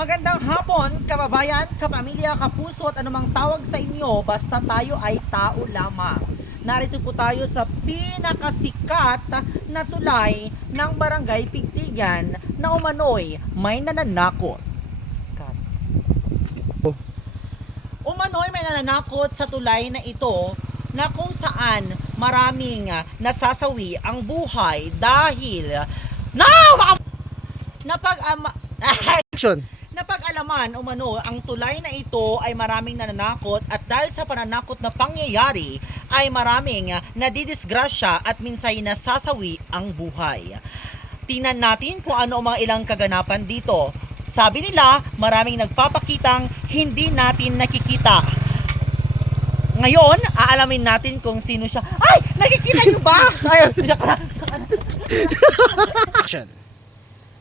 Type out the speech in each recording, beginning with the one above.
Magandang hapon, kababayan, kapamilya, kapuso at anumang tawag sa inyo, basta tayo ay tao lamang. Narito po tayo sa pinakasikat na tulay ng Barangay Pigtigan na umano'y may nananakot. Umano'y may nananakot sa tulay na ito na kung saan maraming nasasawi ang buhay dahil Action! napag-alaman umano ang tulay na ito ay maraming nananakot at dahil sa pananakot na pangyayari ay maraming nadidisgrasya at minsay nasasawi ang buhay. Tingnan natin kung ano ang mga ilang kaganapan dito. Sabi nila, maraming nagpapakitang hindi natin nakikita. Ngayon, aalamin natin kung sino siya. Ay! Nakikita niyo ba? Ay, Action!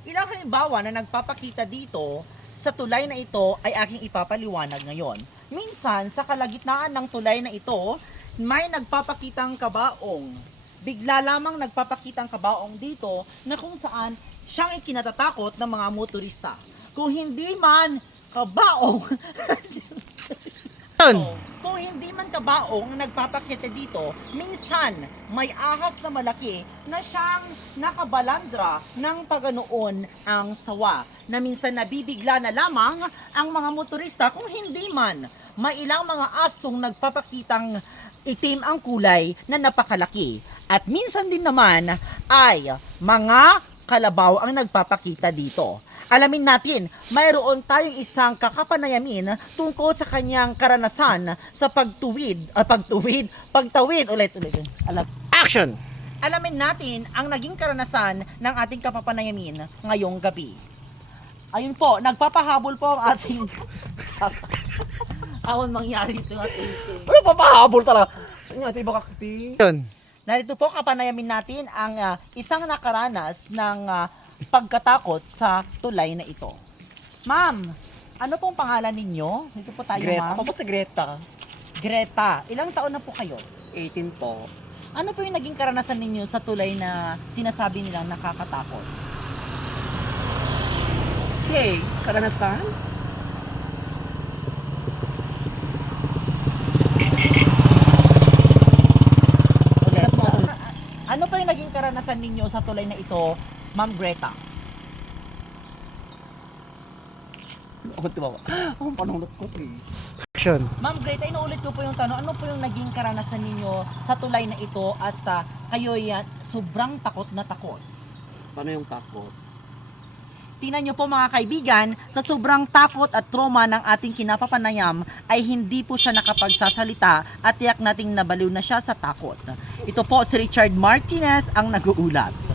ilang halimbawa na nagpapakita dito sa tulay na ito ay aking ipapaliwanag ngayon. Minsan, sa kalagitnaan ng tulay na ito, may nagpapakitang kabaong. Bigla lamang nagpapakitang kabaong dito na kung saan siyang ikinatatakot ng mga motorista. Kung hindi man kabaong, kung hindi man kabaong nagpapakita dito, minsan may ahas na malaki na siyang nakabalandra ng paganoon ang sawa, na minsan nabibigla na lamang ang mga motorista kung hindi man may ilang mga asong nagpapakitang itim ang kulay na napakalaki. At minsan din naman ay mga kalabaw ang nagpapakita dito. Alamin natin, mayroon tayong isang kakapanayamin tungkol sa kanyang karanasan sa pagtawid ulit. Action! Alamin natin ang naging karanasan ng ating kapapanayamin ngayong gabi. Ayun po, nagpapahabol po ang ating awon mangyari ito ng ating Ano papahabol talaga? Ano ito iba kakti? Action! narito po kapanayamin natin ang isang nakaranas ng pagkatakot sa tulay na ito. Ma'am, ano pong pangalan ninyo? Dito po tayo, Greta. ma'am. Ako po si Greta. Greta. Ilang taon na po kayo? 18 po. Ano po yung naging karanasan ninyo sa tulay na sinasabi nilang nakakatakot? Okay, karanasan? Ulit. Ano po yung naging karanasan ninyo sa tulay na ito, Ma'am Greta? Ako tumawa. Ako panunod ko eh. Action! Ma'am Greta, inuulit ko po yung tanong, ano po yung naging karanasan ninyo sa tulay na ito at kayo'y sobrang takot na takot? Paano yung takot? Tingnan nyo po mga kaibigan, sa sobrang takot at trauma ng ating kinapapanayam ay hindi po siya nakapagsasalita at tiyak nating nabaliw na siya sa takot. Ito po si Richard Martinez ang nag-uulat.